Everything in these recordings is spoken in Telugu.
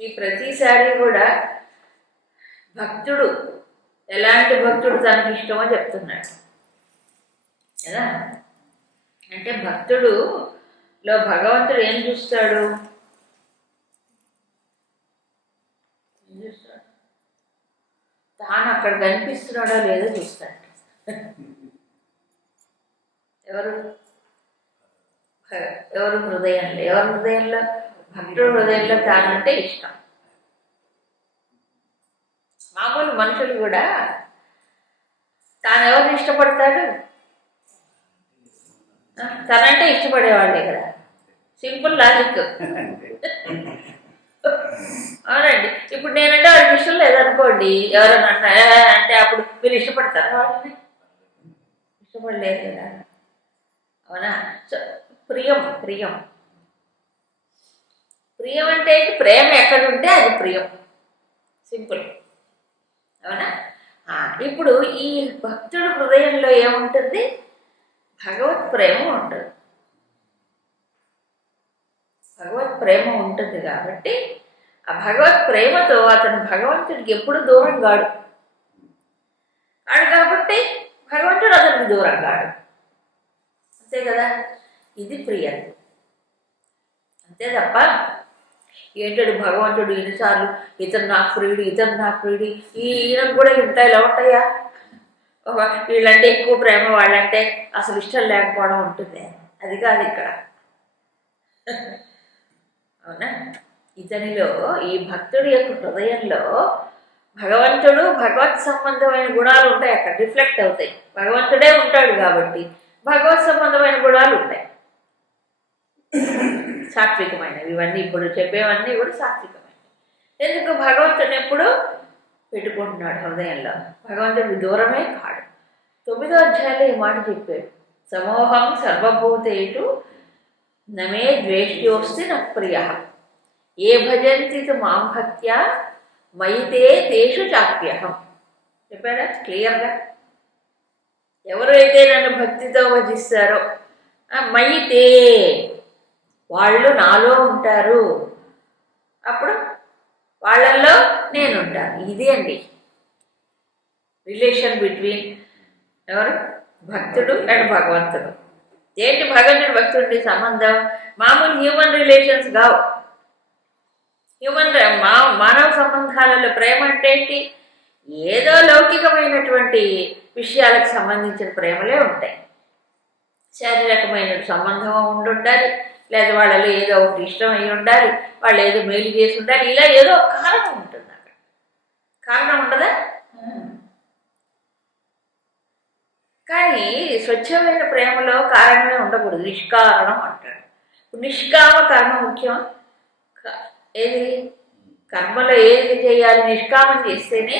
ఈ ప్రతిసారి కూడా భక్తుడు ఎలాంటి భక్తుడు తనకి ఇష్టమో చెప్తున్నాడు కదా. అంటే భక్తుడులో భగవంతుడు ఏం చూస్తాడు? తాను అక్కడ కనిపిస్తున్నాడో లేదో చూస్తాడు. ఎవరు హృదయంలో, ఎవరి హృదయంలో? భక్తుడు హృదయంలో తానంటే ఇష్టం. మామూలు మనుషులు కూడా తాను ఎవరిని ఇష్టపడతాడు? తనంటే ఇష్టపడేవాళ్ళే కదా. Simple logic. అవునండి. ఇప్పుడు నేనంటే వాళ్ళకి ఇష్టం లేదనుకోండి, ఎవరైనా అంటే అప్పుడు మీరు ఇష్టపడతారా వాళ్ళని? ఇష్టపడలేదు కదా. అవునా? సో ప్రియం ప్రియం ప్రియం అంటే ప్రేమ ఎక్కడుంటే అది ప్రియం. సింపుల్. అవునా? ఇప్పుడు ఈ భక్తుడు హృదయంలో ఏముంటుంది? భగవత్ ప్రేమ ఉంటుంది. భగవత్ ప్రేమ ఉంటుంది కాబట్టి ఆ భగవత్ ప్రేమతో అతను భగవంతుడికి ఎప్పుడు దూరం కాడు కాబట్టి భగవంతుడు అతనికి దూరం కాడు. అంతే కదా. ఇది ప్రియం. అంతే తప్ప ఏంటంటే భగవంతుడు ఎన్నిసార్లు ఇతను నాకు ప్రియుడు, ఇతను నాకు ప్రియుడు, ఈయనకు కూడా ఉంటాయి. ఇలా ఉంటాయా? వీళ్ళంటే ఎక్కువ ప్రేమ, వాళ్ళంటే అసలు ఇష్టం లేకపోవడం ఉంటుంది. అది కాదు ఇక్కడ. అవునా? ఇతనిలో, ఈ భక్తుడి యొక్క హృదయంలో భగవంతుడు, భగవత్ సంబంధమైన గుణాలు ఉంటాయి. అక్కడ రిఫ్లెక్ట్ అవుతాయి. భగవంతుడే ఉంటాడు కాబట్టి భగవత్ సంబంధమైన గుణాలు ఉంటాయి. సాత్వికమైనవి. ఇవన్నీ ఇప్పుడు చెప్పేవన్నీ కూడా సాత్వికమైనవి. ఎందుకు? భగవంతుని ఎప్పుడు పెట్టుకుంటున్నాడు హృదయంలో. భగవంతుడికి దూరమే కాడు. 9వ అధ్యాయంలో ఈ మాట చెప్పాడు. సమోహం సర్వభూతేషు నమే ద్వేష్యోస్తి న ప్రియ ఏ భజంతి మాం భక్త్యా మయితే తేషు చాప్యహం. చెప్పాడా క్లియర్గా? ఎవరైతే నన్ను భక్తితో భజిస్తారో మయితే, వాళ్ళు నాలో ఉంటారు, అప్పుడు వాళ్ళల్లో నేనుంటాను. ఇది అండి రిలేషన్ బిట్వీన్ ఎవరు? భక్తుడు అండ్ భగవంతుడు. ఏంటి భగవంతుడు భక్తుడి సంబంధం? మామూలు హ్యూమన్ రిలేషన్స్ కావు. మానవ సంబంధాలలో ప్రేమ అంటే ఏంటి? ఏదో లౌకికమైనటువంటి విషయాలకు సంబంధించిన ప్రేమలే ఉంటాయి. శారీరకమైన సంబంధం ఉండాలి, లేదా వాళ్ళలో ఏదో ఒకటి ఇష్టం అయి ఉండాలి, వాళ్ళు ఏదో మేలు చేసి ఉండాలి. ఇలా ఏదో కారణం ఉంటుంది. అక్కడ కారణం ఉండదా? కానీ స్వచ్ఛమైన ప్రేమలో కారణమే ఉండకూడదు. నిష్కారణం అంటాడు. నిష్కామ కర్మ ముఖ్యం. ఏది కర్మలో ఏది చేయాలి? నిష్కామం చేస్తేనే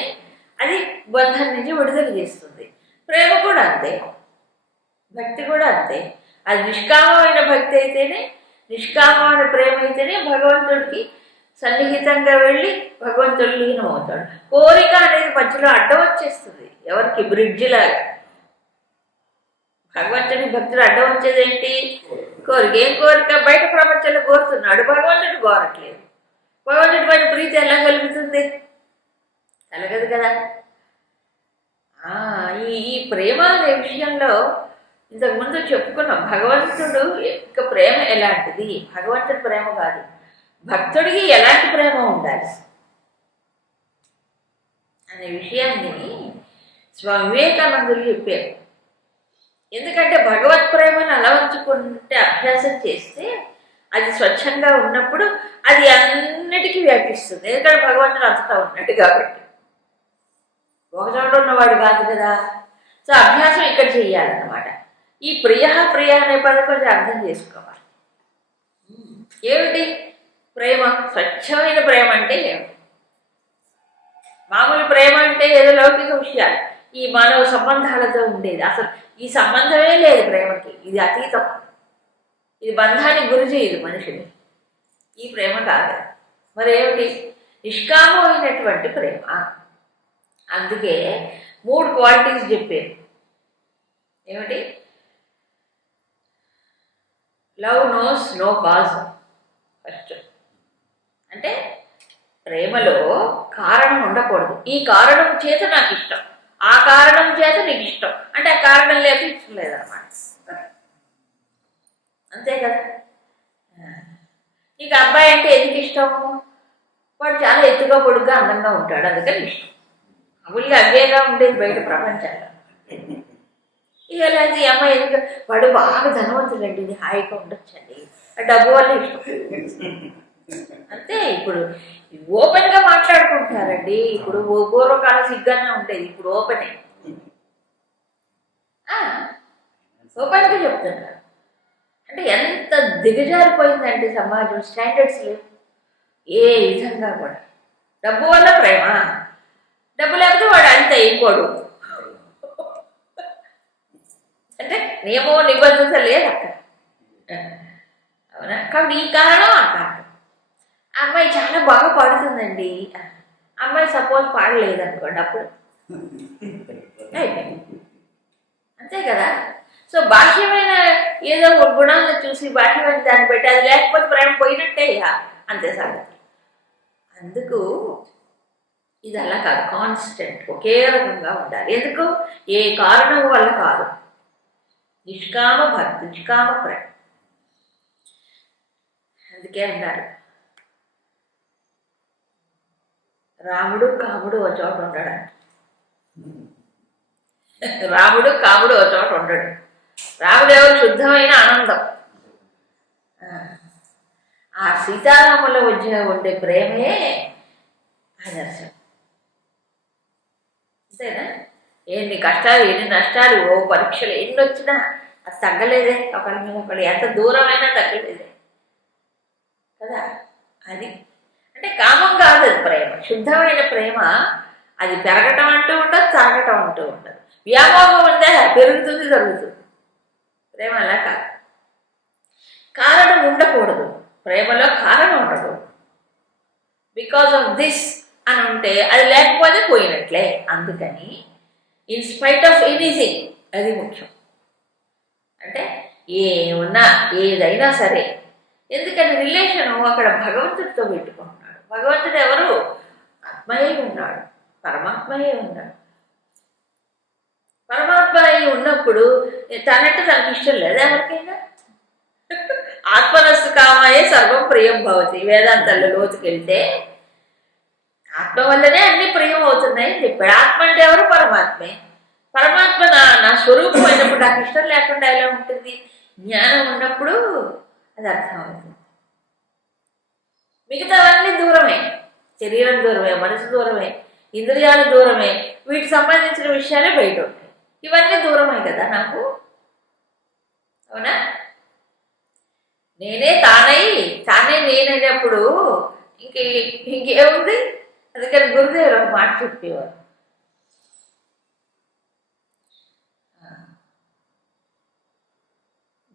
అది బంధం నుంచి విడుదల చేస్తుంది. ప్రేమ కూడా అంతే, భక్తి కూడా అంతే. అది నిష్కామమైన భక్తి అయితేనే, నిష్కామమైన ప్రేమ అయితేనే భగవంతుడికి సన్నిహితంగా వెళ్ళి భగవంతుడు లీనమవుతాడు. కోరిక అనేది మధ్యలో అడ్డం వచ్చేస్తుంది. ఎవరికి? బ్రిడ్జి లాగా. భగవంతుడి భక్తుడు అడ్డం వచ్చేది ఏంటి? కోరిక. ఏం కోరిక? బయట ప్రపంచంలో కోరుతున్నాడు, భగవంతుడు కోరట్లేదు. భగవంతుడి పైన ప్రీతి ఎలా కలుగుతుంది? కలగదు కదా. ఈ ప్రేమ అనే విషయంలో ఇంతకుముందు చెప్పుకున్నాం. భగవంతుడు యొక్క ప్రేమ ఎలాంటిది? భగవంతుడి ప్రేమ కాదు, భక్తుడికి ఎలాంటి ప్రేమ ఉండాలి అనే విషయాన్ని స్వామి వివేకానందులు చెప్పారు. ఎందుకంటే భగవత్ ప్రేమను అలవర్చుకుంటే, అభ్యాసం చేస్తే, అది స్వచ్ఛంగా ఉన్నప్పుడు అది అన్నిటికీ వ్యాపిస్తుంది. ఎందుకంటే భగవంతుడు అంతటా ఉన్నాడు కాబట్టి. ఒక చోట ఉన్నవాడు కాదు కదా. సో అభ్యాసం ఇక్కడ చెయ్యాలన్నమాట. ఈ ప్రియ అనే పదం కొంచెం అర్థం చేసుకోవాలి. ఏమిటి ప్రేమ? స్వచ్ఛమైన ప్రేమ అంటే ఏమిటి? మామూలు ప్రేమ అంటే ఏదో లౌకిక విషయాలు, ఈ మానవ సంబంధాలతో ఉండేది. అసలు ఈ సంబంధమే లేదు ప్రేమకి. ఇది అతీతం. ఇది బంధానికి గురి చేయదు మనిషిని. ఈ ప్రేమ కాదు. మరేమిటి? నిష్కామమైనటువంటి ప్రేమ. అందుకే 3 క్వాలిటీస్ చెప్పారు. ఏమిటి? Love knows no cause. First అంటే ప్రేమలో కారణం ఉండకూడదు. ఈ కారణం చేత నాకు ఇష్టం, ఆ కారణం చేత నీకు ఇష్టం అంటే ఆ కారణం లేక ఇష్టం లేదన్నమాట. అంతే కదా. నీకు అబ్బాయి అంటే ఎందుకు ఇష్టం? వాడు చాలా ఎత్తుగా పొడుగ్గా అందంగా ఉంటాడు అందుకని ఇష్టం. అప్పుడుగా అవేగా ఉండేది బయట ప్రపంచంలో. ఇక లేదు ఈ అమ్మాయి ఎందుకు, వాడు బాగా ధనవంతుడండి, ఇది హాయిగా ఉండొచ్చండి, డబ్బు వల్ల ఇష్టం. అంతే. ఇప్పుడు ఓపెన్గా మాట్లాడుకుంటున్నారండి. ఇప్పుడు పూర్వకాలం సిగ్గానే ఉండేది, ఇప్పుడు ఓపెనే, ఓపెన్గా చెప్తున్నారు. అంటే ఎంత దిగజారిపోయిందంటే సమాజం, స్టాండర్డ్స్ లేవు ఏ విధంగా కూడా. డబ్బు వల్ల ప్రేమ, డబ్బు లేకపోతే వాడు అంత అయిపోడు. అంటే నియమో నిబద్ధత లేదు అక్కడ. అవునా? కాబట్టి ఈ కారణం ఆ కారణం. అమ్మాయి చాలా బాగా పాడుతుందండి, అమ్మాయి సపోజ్ పాడలేదనుకోండి, అప్పుడు అంతే కదా. సో బాహ్యమైన ఏదో గుణాలను చూసి బాహ్యమైన దాన్ని పెట్టి అది లేకపోతే ప్రేమ పోయినట్టే అంతే సంగతి. అందుకు ఇది అలా కాదు, కాన్స్టెంట్ ఒకే రకంగా ఉండాలి. ఎందుకు? ఏ కారణం వల్ల కాదు, నిష్కామ భక్తి, నిష్కామ ప్రేమ. అందుకే అన్నారు రాముడు కాముడు ఒక చోట ఉండడు, రాముడు కాముడు ఒక చోట ఉండడు. రాముడు ఎవరు? శుద్ధమైన ఆనందం. ఆ సీతారాముల మధ్య ఉండే ప్రేమే ఆదర్శం. అంతేనా? ఎన్ని కష్టాలు ఎన్ని నష్టాలు, ఓ పరీక్షలు ఎన్ని వచ్చినా అది తగ్గలేదే, ఒకరి మీద ఒకరు ఎంత దూరమైనా తగ్గలేదే కదా. అది అంటే కామం కాదు, అది ప్రేమ, శుద్ధమైన ప్రేమ. అది పెరగటం అంటూ ఉండదు, తరగటం అంటూ ఉండదు. వ్యామోహం ఉందా, పెరుగుతుంది తరుగుతుంది. ప్రేమ అలా కాదు. కారణం ఉండకూడదు, ప్రేమలో కారణం ఉండకూడదు. బికాజ్ ఆఫ్ దిస్ అని ఉంటే అది లేకపోతే పోయినట్లే. అందుకని ఇన్ స్పైట్ ఆఫ్ ఎనీథింగ్, అది ముఖ్యం. అంటే ఏమున్నా ఏదైనా సరే, ఎందుకని రిలేషను అక్కడ భగవంతుడితో పెట్టుకుంటున్నాడు. భగవంతుడు ఎవరు? ఆత్మయే ఉన్నాడు, పరమాత్మయే ఉన్నాడు. పరమాత్మ అయి ఉన్నప్పుడు తనంటే తనకి ఇష్టం లేదు ఎవరికైనా. ఆత్మనస్సు కామాయే సర్వం ప్రియం భవతి. వేదాంతాల్లో లోతుకెళ్తే ఆత్మ వల్లనే అన్ని ప్రియం అవుతున్నాయి చెప్పాడు. ఆత్మ అంటే ఎవరు? పరమాత్మే. పరమాత్మ నా స్వరూపం అయినప్పుడు నాకు ఇష్టం లేకుండా ఎలా ఉంటుంది? జ్ఞానం ఉన్నప్పుడు అది అర్థమవుతుంది. మిగతావన్నీ దూరమే, శరీరం దూరమే, మనసు దూరమే, ఇంద్రియాలు దూరమే, వీటికి సంబంధించిన విషయాలే బయట ఉంటాయి. ఇవన్నీ దూరమే కదా నాకు. అవునా? నేనే తానే నేనైనప్పుడు ఇంకేముంది? అందుకని గురుదేవులు ఒక మాట చెప్పేవారు,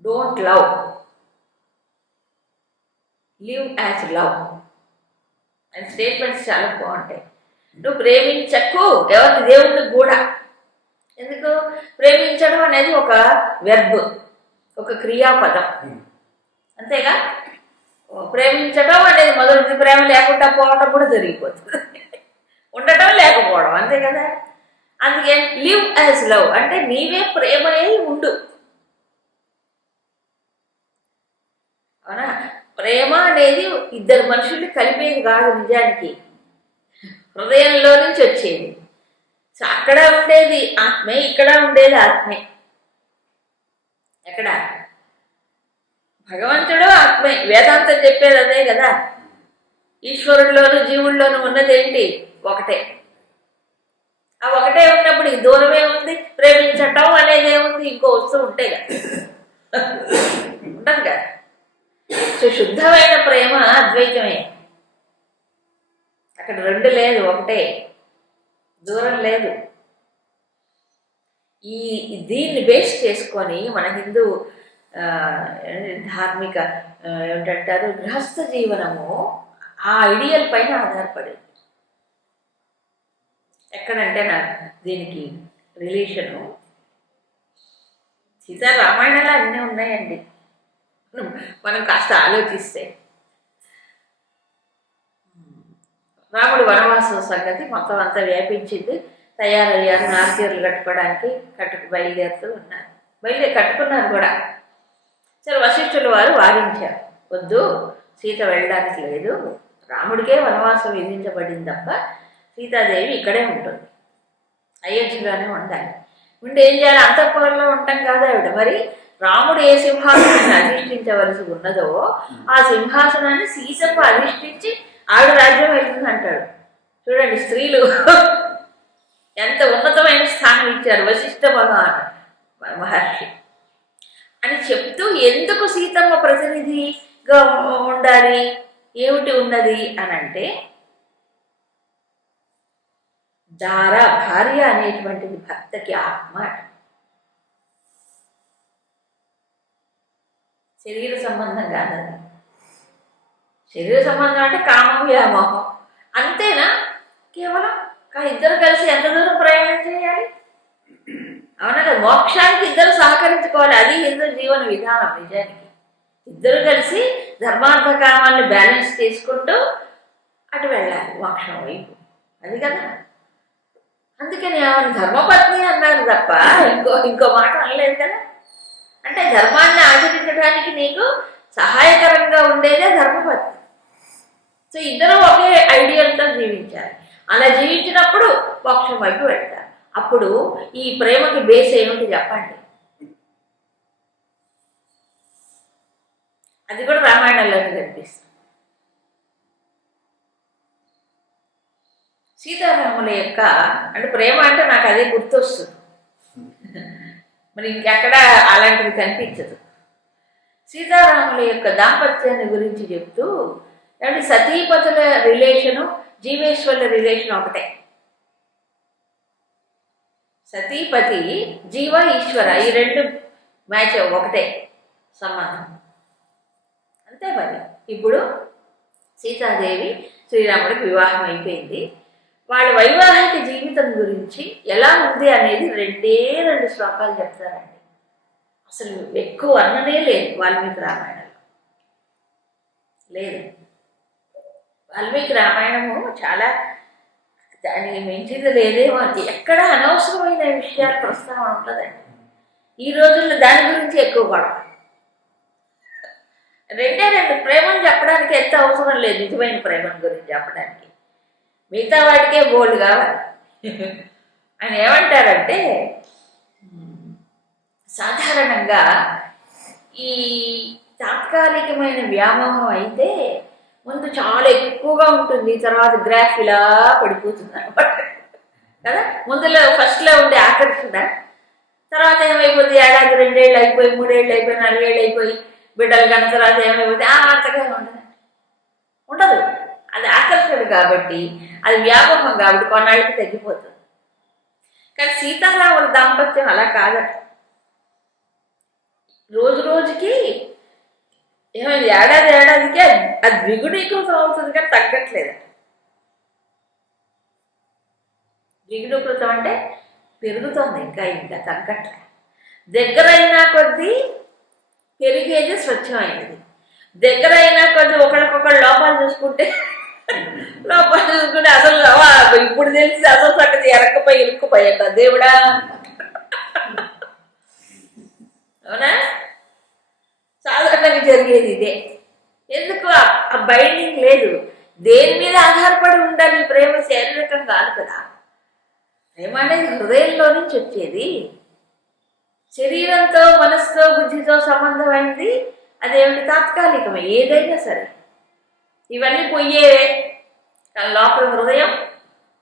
don't love, live as love. And statements చాలా బాగుంటాయి. నువ్వు ప్రేమించకు ఎవరిని, దేవుడిని కూడా. ఎందుకు? ప్రేమించడం అనేది ఒక వెర్బ్, ఒక క్రియాపదం, అంతేగా. ప్రేమించడం అనేది మొదటి, ప్రేమ లేకుండా పోవడం కూడా జరిగిపోతుంది, ఉండటం లేకపోవడం, అంతే కదా. అందుకే లివ్ యాజ్ లవ్ అంటే నీవే ప్రేమయే ఉండు. అవునా? ప్రేమ అనేది ఇద్దరు మనుషుల్ని కలిపేది కాదు, నిజానికి హృదయంలో నుంచి వచ్చేది. అక్కడ ఉండేది ఆత్మే, ఇక్కడ ఉండేది ఆత్మే. ఎక్కడ? భగవంతుడు ఆత్మే. వేదాంతం చెప్పేది అదే కదా. ఈశ్వరుల్లోనూ జీవుల్లోనూ ఉన్నదేంటి? ఒకటే. ఆ ఒకటే ఉన్నప్పుడు ఈ దూరమే ఉంది, ప్రేమించటం అనేది ఏముంది? ఇంకో వస్తువు ఉంటే కదా, ఉండదు కదా. సో శుద్ధమైన ప్రేమ అద్వైతమే. అక్కడ రెండు లేదు, ఒకటే, దూరం లేదు. దీన్ని బేస్ చేసుకొని మన హిందూ ధార్మిక ఏమిటంటారు, గృహస్థ జీవనము ఆ ఐడియల్ పైన ఆధారపడేది. ఎక్కడంటే దీనికి రిలేషను సీతారామాయణాలు అన్నీ ఉన్నాయండి. మనం కాస్త ఆలోచిస్తే రాముడు వనవాసం సంగతి మొత్తం అంతా వ్యాపించింది. తయారయ్యారు, నాలుగేర్లు కట్టుకోవడానికి బయలుదేరుతూ ఉన్నారు. కట్టుకున్నారు కూడా. సరే, వశిష్ఠుల వారు వారించారు, వద్దు, సీత వెళ్ళడానికి లేదు, రాముడికే వనవాసం విధించబడింది తప్ప సీతాదేవి ఇక్కడే ఉంటుంది, అయోధ్యలోనే ఉండాలి. ఉండి ఏం చేయాలి? అంతఃపురంలో ఉంటాం కాదా ఆవిడ. మరి రాముడు ఏ సింహాసనాన్ని అధిష్ఠించవలసి ఉన్నదో ఆ సింహాసనాన్ని సీతమ్మ అధిష్ఠించి ఆవిడ రాజ్యం వెళ్తుంది అంటాడు. చూడండి, స్త్రీలు ఎంత ఉన్నతమైన స్థానం ఇచ్చారు వశిష్ఠ మహర్షి అని చెప్తూ, ఎందుకు సీతమ్మ ప్రతినిధిగా ఉండాలి, ఏమిటి ఉన్నది అని అంటే, భార్య అనేటువంటిది భర్తకి ఆత్మ. శరీర సంబంధం కాదది. శరీర సంబంధం అంటే కామం, వ్యామోహం అంతేనా? కేవలం ఇద్దరు కలిసి ఎంత దూరం ప్రయాణం చేయాలి? అవునా కదా? మోక్షానికి ఇద్దరు సహకరించుకోవాలి. అది హిందూ జీవన విధానం. నిజానికి ఇద్దరు కలిసి ధర్మార్థ కామాన్ని బ్యాలెన్స్ చేసుకుంటూ అటు వెళ్ళాలి మోక్షం వైపు. అది కదా. అందుకని ఆమెను ధర్మపత్ని అన్నారు తప్ప ఇంకో మాట అనలేదు కదా. అంటే ధర్మాన్ని ఆచరించడానికి నీకు సహాయకరంగా ఉండేదే ధర్మపత్ని. సో ఇద్దరు ఒకే ఐడియల్తో జీవించాలి. అలా జీవించినప్పుడు మోక్షం వైపు వెళ్తారు. అప్పుడు ఈ ప్రేమకి బేస్ ఏమిటి చెప్పండి? అది కూడా రామాయణంలోనే కనిపిస్తుంది. సీతారాముల యొక్క అంటే ప్రేమ అంటే నాకు అదే గుర్తొస్తుంది. మరి ఇంకెక్కడ అలాంటిది కనిపించదు. సీతారాముల యొక్క దాంపత్యాన్ని గురించి చెప్తూ, అంటే సతీపతుల రిలేషను, జీవేశ్వరుల రిలేషన్ ఒకటే. సతీపతి, జీవ, ఈశ్వర, ఈ రెండు మ్యాచ్ ఒకటే సంబంధం. అంతే. మరి ఇప్పుడు సీతాదేవి శ్రీరాముడికి వివాహం అయిపోయింది. వాళ్ళ వైవాహిక జీవితం గురించి ఎలా ఉంది అనేది రెండు శ్లోకాలు చెప్తారండి. అసలు ఎక్కువ వర్ణనే లేదు వాల్మీకి రామాయణంలో. లేదు. వాల్మీకి రామాయణము చాలా, దానికి మించింది లేదేమో. అది ఎక్కడ అనవసరమైన విషయాలు ప్రస్తావన ఉంటుందండి. ఈ రోజుల్లో దాని గురించి ఎక్కువ పడతాం. రెండు ప్రేమను చెప్పడానికి ఎంత అవసరం లేదు. నిజమైన ప్రేమను గురించి చెప్పడానికి మిగతా వాటికే బోల్డ్ కావాలి. ఆయన ఏమంటారంటే, సాధారణంగా ఈ తాత్కాలికమైన వ్యామోహం అయితే ముందు చాలా ఎక్కువగా ఉంటుంది, తర్వాత గ్రాఫ్ ఇలా పడిపోతుంది అనమాట కదా. ముందులో ఫస్ట్లో ఉండే ఆకర్షణ తర్వాత ఏమైపోతుంది, ఏడాది 2 ఏళ్ళు అయిపోయి, 3 ఏళ్ళు అయిపోయి, 4 ఏళ్ళు అయిపోయి బిడ్డలు కన్నా తర్వాత ఏమైపోతుంది, అంతగా ఉండదు. అది ఆకర్షణ కాబట్టి, అది వ్యాపకం కాబట్టి కొన్నాళ్ళకి తగ్గిపోతుంది. కానీ సీతారాముల దాంపత్యం అలా కాదట. రోజు రోజుకి ఏమైంది, ఏడాదికి అది ద్విగుణీకృతం అవుతుంది కానీ తగ్గట్లేదట. ద్విగుణీకృతం అంటే పెరుగుతోంది, ఇంకా తగ్గట్లే. దగ్గరైనా కొద్దీ పెరిగేది స్వచ్ఛమైనది. దగ్గరైనా కొద్దీ ఒకరికొకరు లోపాలు చూసుకుంటే అసలు ఇప్పుడు తెలిసి అసలు సంగతి ఇరుక్కుపోయి అంట దేవుడా. అవునా? సాధారణంగా జరిగేది ఇదే. ఎందుకు? ఆ బైండింగ్ లేదు. దేని మీద ఆధారపడి ఉండాలి ప్రేమ? శారీరకం కాదు కదా. ప్రేమ అనేది హృదయంలో నుంచి వచ్చేది. శరీరంతో, మనసుతో, బుద్ధితో సంబంధమైంది అదేమిటి? తాత్కాలికమే ఏదైనా సరే. ఇవన్నీ పోయేవే. కానీ లోపల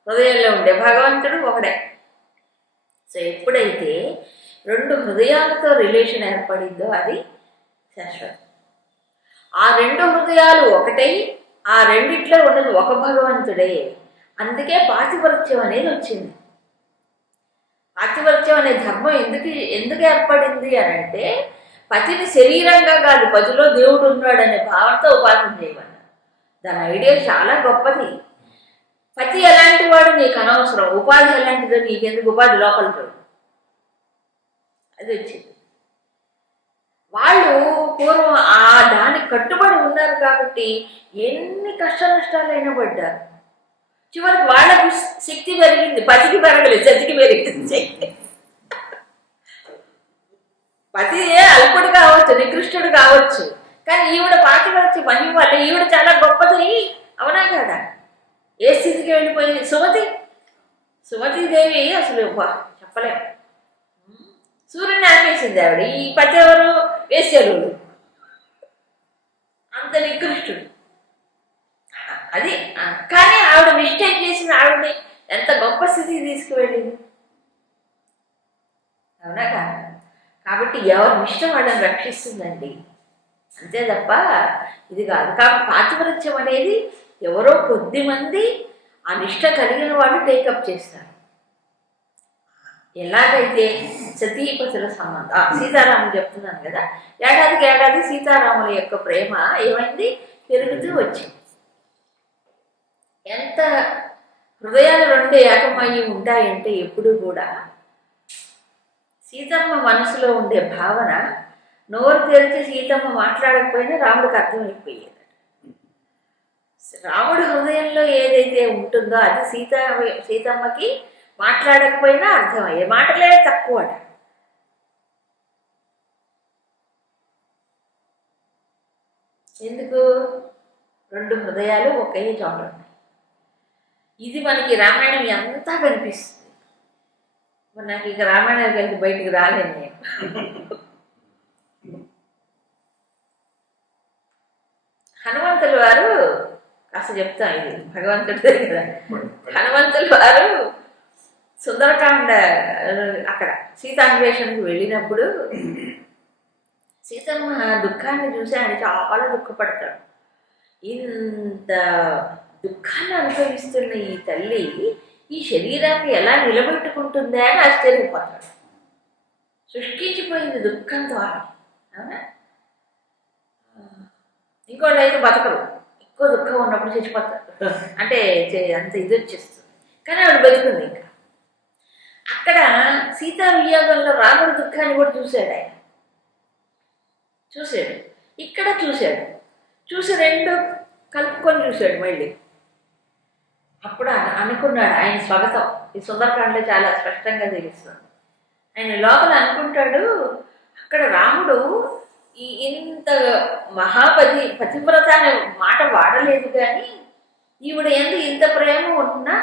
హృదయంలో ఉండే భగవంతుడు ఒకడే. సో ఎప్పుడైతే 2 హృదయాలతో రిలేషన్ ఏర్పడిందో అది శాశ్వతం. ఆ 2 హృదయాలు ఒకటై ఆ రెండిట్లో ఉన్నది ఒక భగవంతుడే. అందుకే పాతివ్రత్యం అనేది వచ్చింది. పాతివ్రత్యం అనే ధర్మం ఎందుకు ఏర్పడింది అని అంటే, పతిని శరీరంగా కాదు, పతిలో దేవుడు ఉన్నాడనే భావనతో ఉపాసన చేయమన్నారు. దాని ఐడియా చాలా గొప్పది. పతి ఎలాంటి వాడు నీకు అనవసరం, ఉపాధి ఎలాంటిదో నీకెందుకు, ఉపాధి లోపల చూడు. అది వచ్చింది. వాళ్ళు పూర్వం దానికి కట్టుబడి ఉన్నారు కాబట్టి ఎన్ని కష్ట నష్టాలైనా పడ్డారు. చివరికి వాళ్ళకు శక్తి పెరిగింది, పతికి పెరగలేదు, సతికి పెరిగింది. పతి అల్పుడు కావచ్చు, నికృష్టుడు కావచ్చు, కానీ ఈవిడ పాతివరచి మహిమ వల్ల ఈవిడ చాలా గొప్పది. అవునా కదా? ఏ స్థితికి వెళ్ళిపోయింది సుమతీదేవి అసలు చెప్పలేం. సూర్యుని ఆపేసింది ఆవిడ. ఈ పతి ఎవరు? వేశ్యలుడు, అంత నికృష్టుడు. అది కానీ ఆవిడ మిస్టేక్ చేసిన ఆవిడని ఎంత గొప్ప స్థితికి తీసుకువెళ్ళింది. అవునా కదా? కాబట్టి ఎవరి నిష్ట వాళ్ళని రక్షిస్తుందండి, అంతే తప్ప ఇది కాదు. కాబట్టి పాతివ్రత్యం అనేది ఎవరో కొద్ది మంది ఆ నిష్ట కలిగిన వాళ్ళు టేకప్ చేస్తారు. ఎలాగైతే సతీపతుల సంబంధం, సీతారాములు చెప్తున్నాను కదా, ఏడాదికి ఏడాది సీతారాముల యొక్క ప్రేమ ఏమైంది? పెరుగుతూ వచ్చింది. ఎంత హృదయాలు రెండు ఏకమయ్యి ఉంటాయంటే ఎప్పుడు కూడా సీతమ్మ మనసులో ఉండే భావన నోరు తెరిచి సీతమ్మ మాట్లాడకపోయినా రాముడికి అర్థమైపోయేది. రాముడి హృదయంలో ఏదైతే ఉంటుందో అది సీతమ్మకి మాట్లాడకపోయినా అర్థమయ్యేది. మాటలే తక్కువ అట. ఎందుకు? రెండు హృదయాలు ఒకే చోట ఉన్నాయి. ఇది మనకి రామాయణం ఎంతా కనిపిస్తుంది. మరి నాకు ఇక రామాయణం కలిసి బయటికి రాలేను నేను. హనుమంతుల వారు కాస్త చెప్తాం, ఇది భగవంతుడిదే కదా. హనుమంతుల వారు సుందరకాండ అక్కడ సీతాన్వేషణకు వెళ్ళినప్పుడు సీతమ్మ దుఃఖాన్ని చూసి ఆయన చాలా దుఃఖపడతాడు. ఇంత దుఃఖాన్ని అనుభవిస్తున్న ఈ తల్లి ఈ శరీరాన్ని ఎలా నిలబెట్టుకుంటుందా అని ఆశ్చర్యపోతాడు. శుష్కించిపోయింది దుఃఖంతో. అవునా? ఇంకోళ్ళు అయితే బతకరు, ఎక్కువ దుఃఖం ఉన్నప్పుడు చచ్చిపోతారు, అంటే అంత ఇది వచ్చేస్తుంది. కానీ ఆవిడ బతుకుంది. ఇంకా అక్కడ సీతా వియోగంలో రాముడి దుఃఖాన్ని కూడా చూశాడు ఆయన. చూశాడు, ఇక్కడ చూశాడు, చూసి రెండు కలుపుకొని చూశాడు మళ్ళీ. అప్పుడు అనుకున్నాడు, ఆయన స్వాగతం ఈ సుందరకాండలో చాలా స్పష్టంగా తెలుస్తుంది. ఆయన లోపల అనుకుంటాడు, అక్కడ రాముడు ఇంత పతివ్రత అనే మాట వాడలేదు, కానీ ఈవిడ ఇంత ప్రేమ ఉన్నా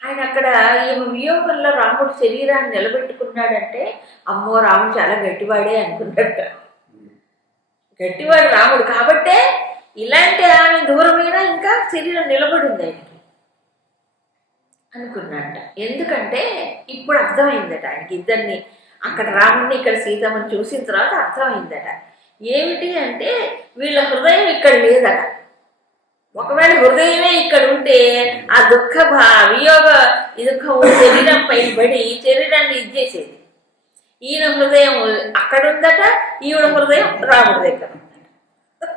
ఆయన అక్కడ ఈమె వియోగంలో రాముడు శరీరాన్ని నిలబెట్టుకున్నాడంటే అమ్మో రాముడు చాలా గట్టివాడే అనుకున్నట్ట. గట్టివాడు రాముడు కాబట్టే ఇలాంటి ఆమె దూరమైనా ఇంకా శరీరం నిలబడింది ఆయనకి అనుకున్నట్ట. ఎందుకంటే ఇప్పుడు అర్థమైందట ఆయనకి, ఇద్దరిని అక్కడ రాముడిని ఇక్కడ సీతమ్మని చూసిన తర్వాత అర్థమైందట. ఏమిటి అంటే వీళ్ళ హృదయం ఇక్కడ లేదట. ఒకవేళ హృదయమే ఇక్కడ ఉంటే ఆ వియోగ దుఃఖం శరీరంపై పడి శరీరాన్ని ఇచ్చేసేది. ఈయన హృదయం అక్కడ ఉందట, ఈవిడ హృదయం రాముడి దగ్గర ఉందట.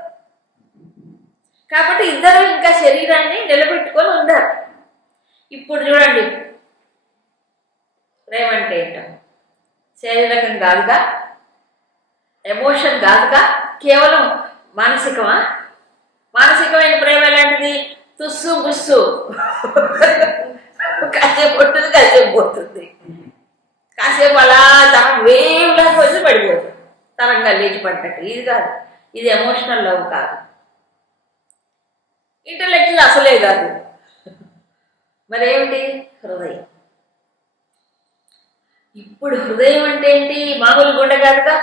కాబట్టి ఇద్దరు ఇంకా శరీరాన్ని నిలబెట్టుకొని ఉన్నారు. ఇప్పుడు చూడండి, ప్రేమ అంటే ఏంటో శారీరకం కాదుగా, ఎమోషన్ కాదుగా, కేవలం మానసికమా? మానసికమైన ప్రేమ ఎలాంటిది? తుస్సు గుస్సు, కాసేపు ఉంటుంది, కాసేపు పోతుంది, కాసేపు అలా తరం వేవ్లాగా వచ్చి పడిపోతుంది, తరంగా లేచి పడ్డట్టు. ఇది కాదు, ఇది ఎమోషనల్ లవ్ కాదు, ఇంటలెక్చువల్ అసలే కాదు. మరేమిటి? హృదయం. ఇప్పుడు హృదయం అంటే ఏంటి? మామూలు గుండె కాదుగా,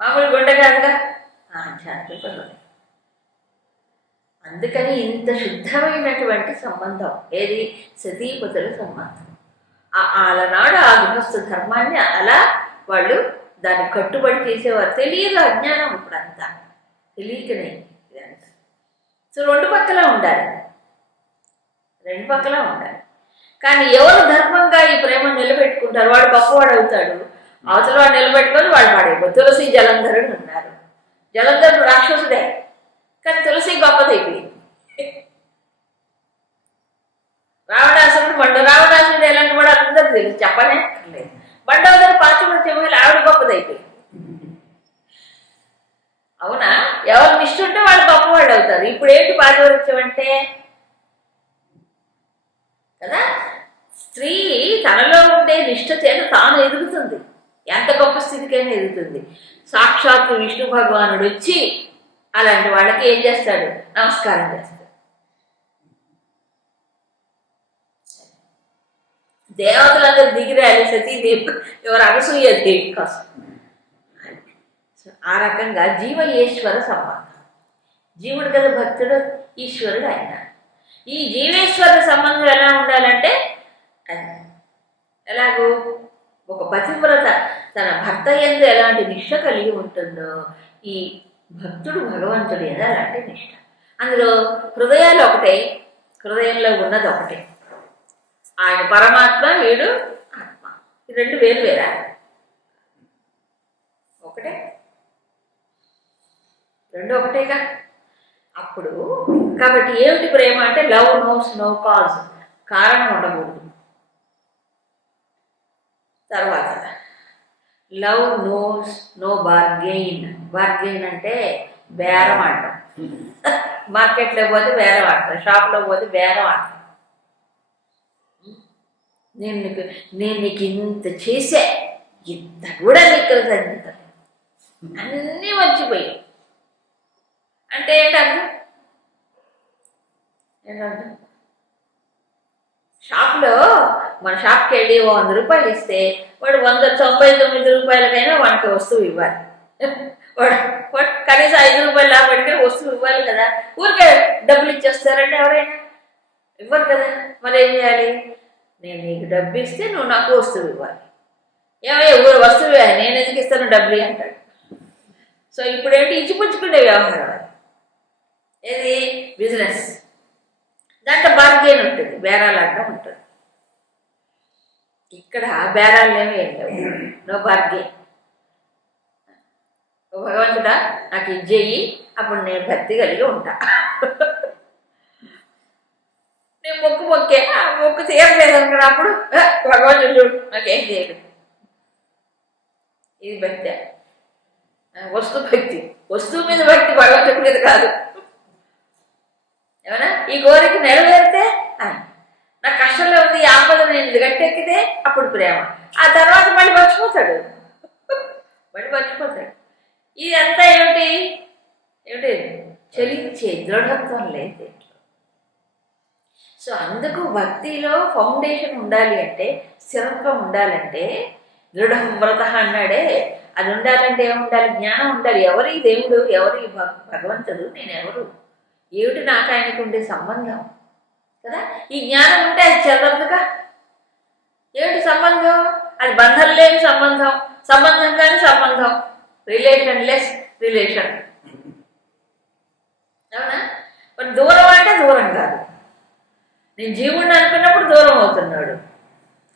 మామూలు గుండె కాదుగా, ఆధ్యాత్మిక హృదయం. అందుకని ఇంత శుద్ధమైనటువంటి సంబంధం ఏది? సతీపతుల సంబంధం. అలనాడు ఆ గృహస్థ ధర్మాన్ని అలా వాళ్ళు దాన్ని కట్టుబడి చేసేవారు. తెలియదు, అజ్ఞానం ఇప్పుడంతా తెలియకనే. సో రెండు పక్కల ఉండాలి, రెండు పక్కల ఉండాలి. కానీ ఎవరు ధర్మంగా ఈ ప్రేమ నిలబెట్టుకుంటారు వాడు గొప్పవాడు అవుతాడు, అవతల వాడు నిలబెట్టుకొని వాడు పాడైపోయి. తులసి జలంధరుడు ఉన్నారు. జలంధరుడు రాక్షసుడే, కానీ తులసి గొప్పదైపోయింది. రావణాసురుడు ఎలాంటి వాడు అందరూ తెలుసు, చెప్పనే లేదు. బండోదరు పాతివ్రత్యం ఆవిడ గొప్పదైపోయింది. అవునా? ఎవరు నిష్ఠ ఉంటే వాళ్ళు గొప్పవాళ్ళు అవుతారు. ఇప్పుడు ఏంటి పాతివ్రత్యం అంటే? కదా. స్త్రీ తనలో ఉండే నిష్ఠ చేత తాను ఎదుగుతుంది, ఎంత గొప్ప స్థితికైనా ఎదుగుతుంది. సాక్షాత్తు విష్ణు భగవానుడు వచ్చి అలాంటి వాళ్ళకి ఏం చేస్తాడు? నమస్కారం చేస్తాడు. దేవతలందరూ దిగిరాలి సతీదేవి ఎవరు? అనసూయ దేవి కోసం. ఆ రకంగా జీవ ఈశ్వర సంబంధం. జీవుడు కదా భక్తుడు, ఈశ్వరుడు ఆయన. ఈ జీవేశ్వర సంబంధం ఎలా ఉండాలంటే ఎలాగూ ఒక పతివ్రత తన భర్త యందు ఎలాంటి నిష్ఠ కలిగి ఉంటుందో ఈ భక్తుడు భగవంతుడు ఏదో అలాంటి నిష్ఠ. అందులో హృదయాలు ఒకటే, హృదయంలో ఉన్నది ఒకటే. ఆయన పరమాత్మ, వీడు ఆత్మ. ఈ రెండు వేరు వేరా? ఒకటే, రెండు ఒకటేగా. అప్పుడు కాబట్టి ఏమిటి ప్రేమ అంటే లవ్ నోస్ నో కాజ్, కారణం ఉండకూడదు. తర్వాత love knows no bargain. Bargain అంటే బేరం ఆడటం. మార్కెట్లో పోతే బేరం ఆడతాం, షాప్లో పోతే బేరం ఆడతాం. నేను నీకు ఇంత చేసే, ఇంత కూడా నీకు సంగీతం అన్నీ మర్చిపోయి అంటే ఏంటంటే షాప్లో మన షాప్కి వెళ్ళి 100 రూపాయలు ఇస్తే వాడు 199 రూపాయలకైనా వాడికి వస్తువు ఇవ్వాలి. వాడు కనీసం 5 రూపాయలు లాభడికే వస్తువు ఇవ్వాలి కదా. ఊరికే డబ్బులు ఇచ్చేస్తారంటే ఎవరైనా ఇవ్వరు కదా. మరి ఏం చేయాలి? నేను నీకు డబ్బు ఇస్తే నువ్వు నాకు వస్తువు ఇవ్వాలి. ఏమయ్యా ఊరు వస్తువు నేను ఎందుకు ఇస్తాను డబ్బులు అంటాడు. సో ఇప్పుడు ఏంటి? ఇచ్చిపుచ్చుకునే వ్యవహారం. ఏది? బిజినెస్. దాంట్లో బార్గెయిన్ ఉంటుంది, బేరాలు అడ్డం ఉంటుంది. ఇక్కడ బేరాలు ఏమి లేవు, నో బార్గెయిన్. భగవంతుడా నాకు ఇది చెయ్యి, అప్పుడు నేను భక్తి కలిగి ఉంటా. నేను మొక్కే ఆ మొక్కు తీరలేదు అనుకున్నప్పుడు భగవంతుడు చూడు నాకేం చేయడు. ఇది భక్తి, వస్తు భక్తి. వస్తువు మీద భక్తి, భగవంతుడి మీద కాదు. ఏమన్నా ఈ కోరిక నెరవేరితే నా కష్టంలో ఉంది, ఆపద నేను గట్టెక్కితే అప్పుడు ప్రేమ. ఆ తర్వాత మళ్ళీ మర్చిపోతాడు, మళ్ళీ మర్చిపోతాడు. ఇదంతా ఏమిటి? చలించే దృఢత్వం లేదు. సో అందుకు భక్తిలో ఫౌండేషన్ ఉండాలి అంటే, స్థిరత్వం ఉండాలంటే, దృఢం వ్రత అన్నాడే, అది ఉండాలంటే ఏముండాలి? జ్ఞానం ఉండాలి. ఎవరి దేవుడు, ఎవరి భగవంతుడు, నేనెవరు, ఏమిటి నాకు ఆయనకు ఉండే సంబంధం కదా. ఈ జ్ఞానం ఉంటే అది చెదరదుగా. ఏమిటి సంబంధం? అది బంధం లేని సంబంధం, సంబంధం కాని సంబంధం, రిలేషన్ లెస్ రిలేషన్. అవునా? మరి దూరం అంటే దూరం కాదు. నేను జీవుడిని అనుకున్నప్పుడు దూరం అవుతున్నాడు,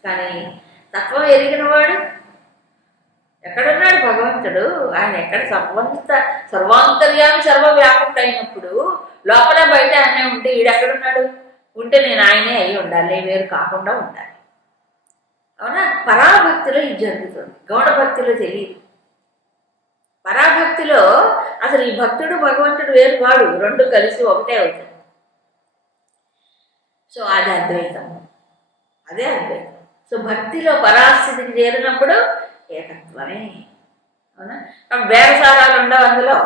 కానీ తత్వం ఎరిగిన వాడు ఎక్కడున్నాడు? భగవంతుడు. ఆయన ఎక్కడ? సర్వాంతర్యామి సర్వవ్యాపకుడు అయినప్పుడు లోపల బయట ఆయనే ఉంటే వీడెక్కడున్నాడు? ఉంటే నేను ఆయనే అయి ఉండాలి, వేరు కాకుండా ఉండాలి. అవునా? పరాభక్తిలో ఇది జరుగుతుంది, గౌణ భక్తిలో తెలియదు. పరాభక్తిలో అసలు ఈ భక్తుడు భగవంతుడు వేరు కాడు, రెండు కలిసి ఒకటే అవుతుంది. సో అది అద్వైతం, అదే అద్వైతం. సో భక్తిలో పరాస్థితికి చేరినప్పుడు ఏకత్వమే. అవునా? బేరసారాలు ఉండవు అందులో.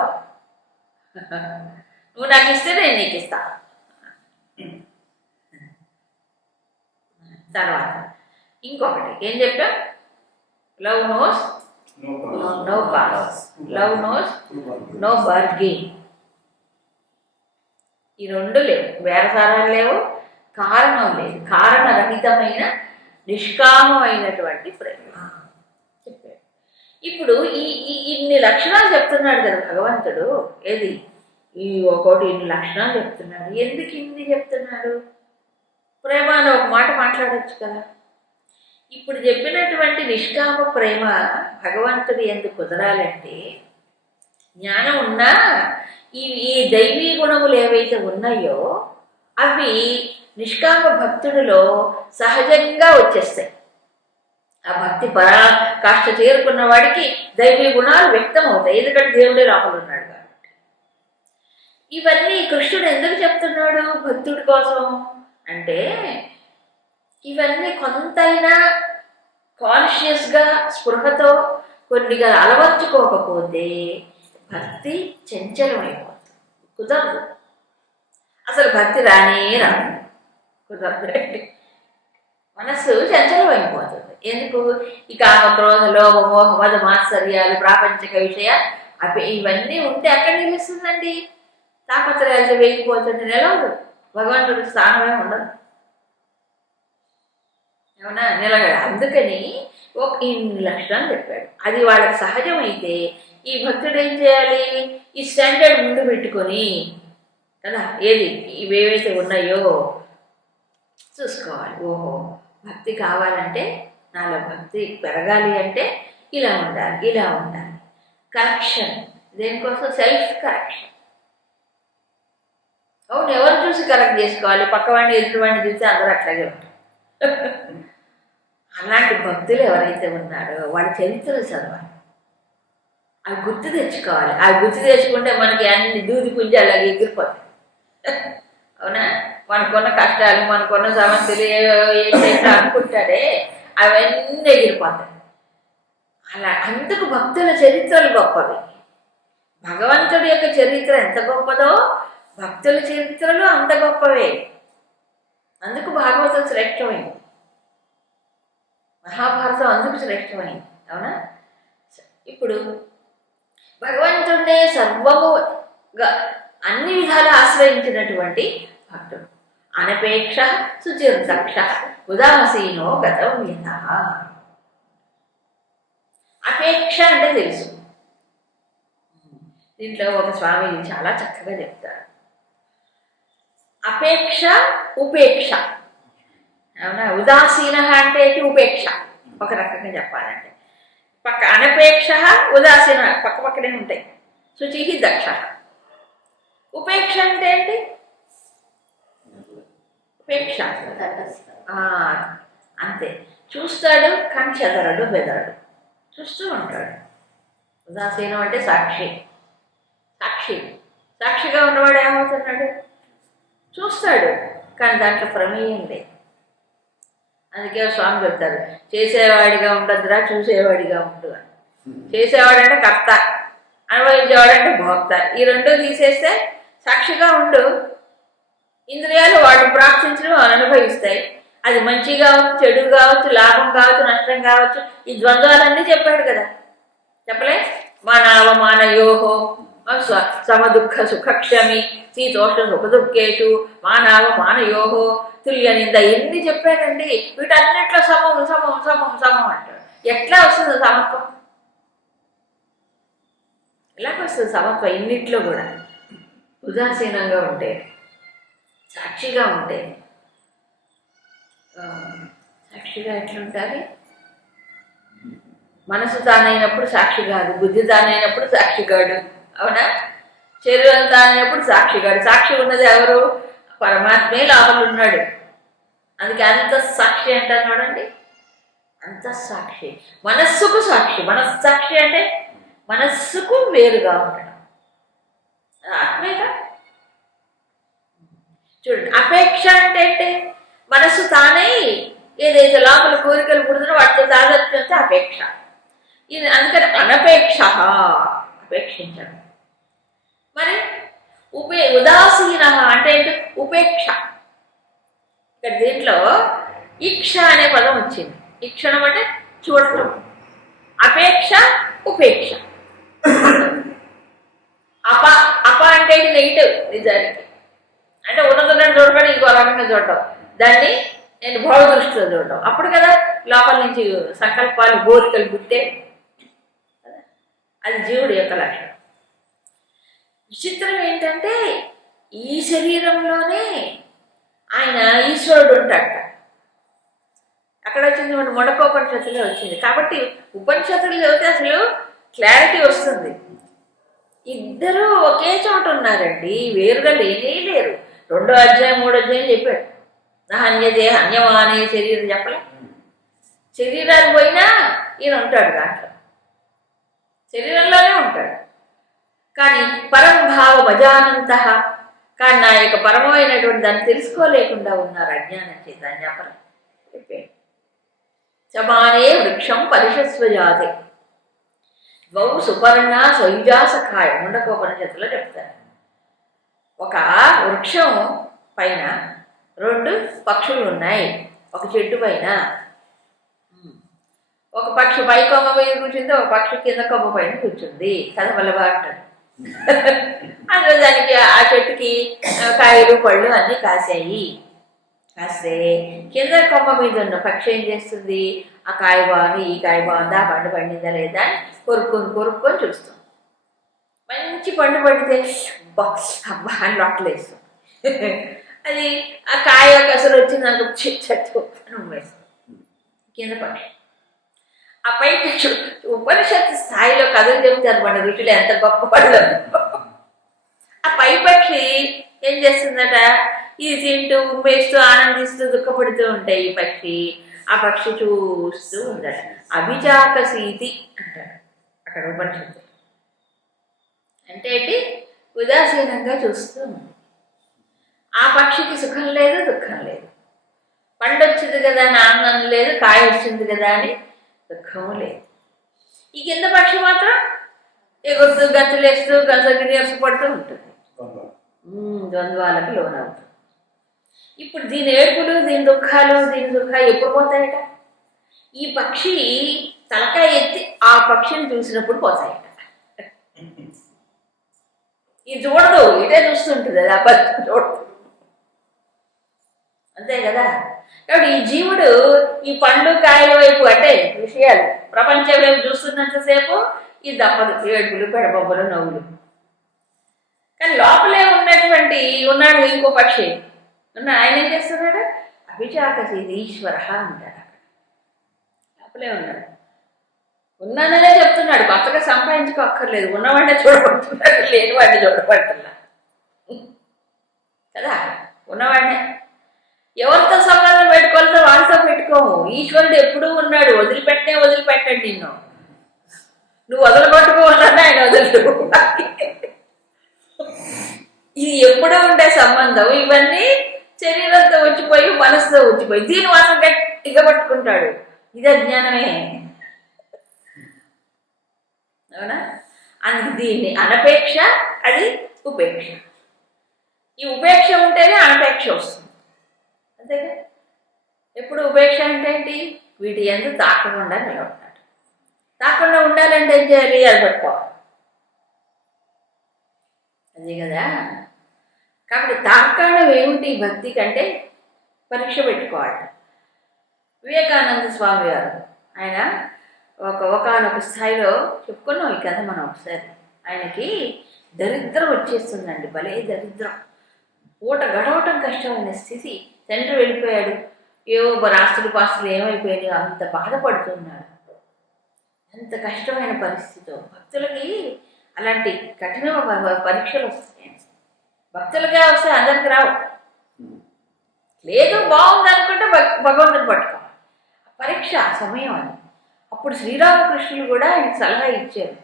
నువ్వు నాకు ఇస్తే నేను నీకు ఇస్తా. తర్వాత ఇంకొకటి ఏం చెప్పా? Love knows no pass, love knows no bargain. ఈ రెండు లేవు, బేరసారాలు లేవు, కారణం లేదు. కారణరహితమైన నిష్కామమైనటువంటి ప్రేమ చెప్పాడు. ఇప్పుడు ఇన్ని లక్షణాలు చెప్తున్నాడు కదా భగవంతుడు. ఏది? ఈ ఒకటి ఇన్ని లక్షణాలు చెప్తున్నాడు. ఎందుకు ఇన్ని చెప్తున్నాడు? ప్రేమ అని ఒక మాట మాట్లాడచ్చు కదా. ఇప్పుడు చెప్పినటువంటి నిష్కామ ప్రేమ భగవంతుడు ఎందుకు కుదరాలంటే, జ్ఞానం ఉన్నా ఈ దైవీ గుణములు ఏవైతే ఉన్నాయో అవి నిష్కామ భక్తుడిలో సహజంగా వచ్చేస్తాయి. ఆ భక్తి పరాకాష్ఠ చేరుకున్న వాడికి దైవీ గుణాలు వ్యక్తం అవుతాయి, ఎందుకంటే దేవుడే లోపల ఉన్నాడు కాబట్టి. ఇవన్నీ కృష్ణుడు ఎందుకు చెప్తున్నాడు భక్తుడి కోసం అంటే, ఇవన్నీ కొంతైనా కాన్షియస్గా స్పృహతో కొన్నిగా అలవర్చుకోకపోతే భక్తి చంచలమైపోతుంది, కుదరదు. అసలు భక్తి రానే రాదు, కుదరదు. మనస్సు చంచలమైపోతుంది. ఎందుకు? ఈ కామ క్రోధ లోభ మోహ మద మాత్సర్యాలు ప్రాపంచిక విషయ ఇవన్నీ ఉంటే ఎక్కడ నిలుస్తుందండి? తాపత్రయాలతో వేగిపోతుంది, నిలవదు. భగవంతుడి స్థానమే ఉండదు, ఏమన్నా నిలగడ. అందుకని ఇన్ని లక్షణాలు చెప్పాడు. అది వాళ్ళకి సహజమైతే ఈ భక్తుడు ఏం చేయాలి? ఈ స్టాండర్డ్ ముందు పెట్టుకొని కదా, ఏది ఇవేవైతే ఉన్నాయో చూసుకోవాలి. ఓహో, భక్తి కావాలంటే, నాలో భక్తి పెరగాలి అంటే ఇలా ఉండాలి, ఇలా ఉండాలి. కరెక్షన్, దేనికోసం? Self correction. అవును, ఎవరు చూసి కరెక్ట్ చేసుకోవాలి? పక్కవాడిని ఎదుటివాడిని చూసి అందరూ అట్లాగే ఉంటారు. అలాంటి భక్తులు ఎవరైతే ఉన్నారో వాళ్ళ చరిత్రలు చదవాలి, అవి గుర్తు తెచ్చుకోవాలి. అవి గుర్తు తెచ్చుకుంటే మనకి అన్ని దూది పుంజి అలాగే ఎగిరిపోతాయి. అవునా? మనకున్న కష్టాలు, మనకున్న సమస్యలు ఏంటంటే అనుకుంటాడే అవన్నీ ఎగిరిపోతాయి. అలా అందుకు భక్తుల చరిత్రలు గొప్పవి. భగవంతుడి యొక్క చరిత్ర ఎంత గొప్పదో భక్తుల చరిత్రలు అంత గొప్పవే. అందుకు భాగవతం శ్రేష్టమైంది, మహాభారతం అందుకు శ్రేష్టమైంది. అవునా? ఇప్పుడు భగవంతుడే సర్వముగా అన్ని విధాలు ఆశ్రయించినటువంటి భక్తుడు. అనపేక్ష శుచిర్దక్ష ఉదాసీనో గతం విన. అపేక్ష అంటే తెలుసు. దీంట్లో ఒక స్వామి చాలా చక్కగా చెప్తారు. అపేక్ష ఉపేక్ష. అవునా? ఉదాసీన అంటే ఉపేక్ష ఒక రకంగా చెప్పాలంటే. పక్క అనపేక్ష ఉదాసీన పక్క పక్కనే ఉంటాయి. శుచి దక్ష. ఉపేక్ష అంటే ఏంటి? ఉపేక్ష అంతే, చూస్తాడు కానీ చెదరడు బెదరడు, చూస్తూ ఉంటాడు. ఉదాసీనం అంటే సాక్షి. సాక్షిగా ఉన్నవాడు ఏమవుతున్నాడు? చూస్తాడు కానీ దాంట్లో ప్రమేయం లేదు. అందుకే స్వామి చెప్తారు, చేసేవాడిగా ఉండద్దురా చూసేవాడిగా ఉండు అని. చేసేవాడంటే కర్త, అనుభవించేవాడంటే భోక్త. ఈ రెండు తీసేస్తే సాక్షిగా ఉండు. ఇంద్రియాలు వాటిని ప్రాప్తించడం అనుభవిస్తాయి. అది మంచి కావచ్చు, చెడు కావచ్చు, లాభం కావచ్చు, నష్టం కావచ్చు. ఈ ద్వంద్వాలన్నీ చెప్పాడు కదా, చెప్పలే? మానవమానయోహో సమదుఃఖ సుఖక్షమి శీతోష్ణ సుఖదుఃఖేషు మానవమానయోహో తుల్య నింద. ఎన్ని చెప్పాడండి. వీటన్నిట్లో సమం సమం సమం సమం అంటాడు. ఎట్లా వస్తుంది సమత్వం? ఎలాగొస్తుంది సమత్వం? ఇన్నిట్లో కూడా ఉదాసీనంగా ఉంటే, సాక్షిగా ఉంటే. సాక్షిగా ఎట్లుంటారు? మనసు తానైనప్పుడు సాక్షి కాదు, బుద్ధి తానైనప్పుడు సాక్షి కాడు. అవునా? శరీరం తానైనప్పుడు సాక్షి కాడు. సాక్షి ఉన్నది ఎవరు? పరమాత్మే లోపల ఉన్నాడు. అందుకే అంత సాక్షి అంటారు చూడండి, అంత సాక్షి. మనస్సుకు సాక్షి. మనస్సాక్షి అంటే మనస్సుకు వేరుగా ఉండడం, ఆత్మేగా. చూడండి, అపేక్ష అంటే ఏంటి? మనస్సు తానే ఏదైతే లోపల కోరికలు పుడుతుందో వాటితో తాదత్యంతో అపేక్ష. ఇది అందుకని అనపేక్ష, అపేక్షించడం. మరి ఉదాసీన అంటే ఏంటి? ఉపేక్ష. ఇక్కడ దీంట్లో ఈక్ష అనే పదం వచ్చింది. ఈక్షణం అంటే చూడటం. అపేక్ష ఉపేక్ష. అప అంటే నెగిటివ్, నిజానికి అంటే ఉన్నతున్నట్టు చూడడం, ఇంకో రకంగా చూడటం. దాన్ని నేను భావ దృష్టిలో చూడటం. అప్పుడు కదా లోపల నుంచి సంకల్పాలు కోరికలు పుట్టే. అది జీవుడు యొక్క లక్షణం. విచిత్రం ఏంటంటే ఈ శరీరంలోనే ఆయన ఈశ్వరుడు ఉంటాడట. అక్కడ వచ్చింది మన మొండకోపనిషత్తులో వచ్చింది. కాబట్టి ఉపనిషత్తులు చదివితే అసలు క్లారిటీ వస్తుంది. ఇద్దరూ ఒకే చోట ఉన్నారండి, వేరుగా లేనే లేరు. 2వ అధ్యాయం 3వ అధ్యాయం చెప్పాడు. నా అన్యదే అన్యమానే శరీరం చెప్పలే. శరీరాలు పోయినా ఈయన ఉంటాడు, దాంట్లో శరీరంలోనే ఉంటాడు. కానీ పరంభావ భజానంత, కానీ నా యొక్క పరమైనటువంటి దాన్ని తెలుసుకోలేకుండా ఉన్నారు అజ్ఞానం చేత అని చెప్పలే. సమానే వృక్షం పరిషస్వజాతే ద్వౌ సుపర్ణ సయుజా సఖాయ ముండకోపనిషత్తులో చెప్తారు. ఒక వృక్షం పైన 2 పక్షులు ఉన్నాయి. ఒక చెట్టు పైన ఒక పక్షి పై కొమ్మ మీద కూర్చుంది, ఒక పక్షి కింద కొమ్మ పైన కూర్చుంది. కథ వల్లబా అంటారు. అందులో దానికి ఆ చెట్టుకి కాయలు పళ్ళు అన్నీ కాసాయి. కాస్తే కింద కొమ్మ మీద ఉన్న పక్షి ఏం చేస్తుంది? ఆ కాయ బాగుంది, ఈ కాయ బాగుందా, ఆ పండు పండిందా లేదా అని కొరుక్కొని చూస్తుంది. మంచి పండు పండితే అబ్బా అని లొట్టలేస్తుంది. అది ఆ కాయ కసరు వచ్చింది నాకు చెట్టు అని ఉమ్మేస్తుంది కింద పక్షి. ఆ పై పక్షి ఉపనిషత్తు స్థాయిలో కథలు చెబుతారు మన ఋషులు ఎంత గొప్ప పళ్ళు. ఆ పై పక్షి ఏం చేస్తుందట? ఇది తింటూ ఉమ్మేస్తూ ఆనందిస్తూ దుఃఖపడుతూ ఉంటాయి ఈ పక్షి. ఆ పక్షి చూస్తూ ఉందట. అభిచాకసీతి అంటారు అక్కడ ఉపనిషత్తు. అంటే ఏంటి? ఉదాసీనంగా చూస్తూ ఉంది. ఆ పక్షికి సుఖం లేదు, దుఃఖం లేదు. పండు వచ్చింది కదా అని ఆనందం లేదు, కాయ వచ్చింది కదా అని దుఃఖము లేదు. ఈ కింద పక్షి మాత్రం ఎగురుతూ గంతులేస్తూ నీరసపడుతూ ఉంటుంది, ద్వంద్వాలకు లోనవుతుంది. ఇప్పుడు దీని ఏడుపులు, దీని దుఃఖాలు, దీని సుఖాలు ఎప్పుడు పోతాయట? ఈ పక్షి తలకాయ ఎత్తి ఆ పక్షిని చూసినప్పుడు పోతాయట. ఇది చూడదు, ఇటే చూస్తుంటుంది. అది ఆ పక్షి చూడదు, అంతే కదా. కాబట్టి ఈ జీవుడు ఈ పండు కాయల వైపు అంటే విషయాలు ప్రపంచం వైపు చూస్తున్నంతసేపు ఈ దప్పదు ఏడుపులు, పెడబొబ్బలు, నవ్వులు. కానీ లోపలే ఉన్నాడు ఇంకో పక్షి ఆయన ఏం చేస్తున్నాడు? అభిచాకసీది ఈశ్వర అంటాడు. లోపలే ఉన్నాడు, ఉన్నాననే చెప్తున్నాడు. కొత్తగా సంపాదించుకోక్కర్లేదు. ఉన్నవాడినే చూడబడుతున్నాడు, లేనివాడిని చూడబడుతున్నా కదా. ఉన్నవాడినే ఎవరితో సంబంధం పెట్టుకోవాలితో వాళ్ళతో పెట్టుకోము. ఈశ్వరుడు ఎప్పుడూ ఉన్నాడు, వదిలిపెట్టండి నిన్ను. నువ్వు వదలగొట్టుకోవాలన్నా ఆయన వదలడు. ఇది ఎప్పుడూ ఉండే సంబంధం. ఇవన్నీ శరీరంతో వచ్చిపోయి మనసుతో వచ్చిపోయి దీని మాత్రం గట్టిగా పట్టుకుంటాడు. ఇది అజ్ఞానమే, అవునా? అందుకు దీన్ని అనపేక్ష, అది ఉపేక్ష. ఈ ఉపేక్ష ఉంటేనే అనపేక్ష వస్తుంది, అంతేగా. ఎప్పుడు ఉపేక్ష అంటే ఏంటి? వీటి ఎందు తాకకుండా నిలబడ్డాడు. తాకుండా ఉండాలంటే ఏం చేయాలి? అది పట్టుకోవాలి, అదే కదా. కాబట్టి తార్కాణం ఏమిటి భక్తి కంటే? పరీక్ష పెట్టుకోవాలి. వివేకానంద స్వామి గారు ఆయన ఒకనొక స్థాయిలో చెప్పుకున్నాం ఈ కథ మనం ఒకసారి. ఆయనకి దరిద్రం వచ్చేస్తుందండి, భలే దరిద్రం. పూట గడవటం కష్టమైన స్థితి. తండ్రి వెళ్ళిపోయాడు, ఏవో రాస్తులు పాస్తులు ఏమైపోయాడు, అంత బాధపడుతున్నాడు. ఎంత కష్టమైన పరిస్థితి. భక్తులకి అలాంటి కఠిన పరీక్షలు వస్తాయి. భక్తులకే వస్తే అందరికి రావు. లేదు బాగుంది అనుకుంటే భగవంతుని పట్టుకోవాలి. పరీక్ష సమయం అని. అప్పుడు శ్రీరామకృష్ణులు కూడా ఆయనకు సలహా ఇచ్చారు.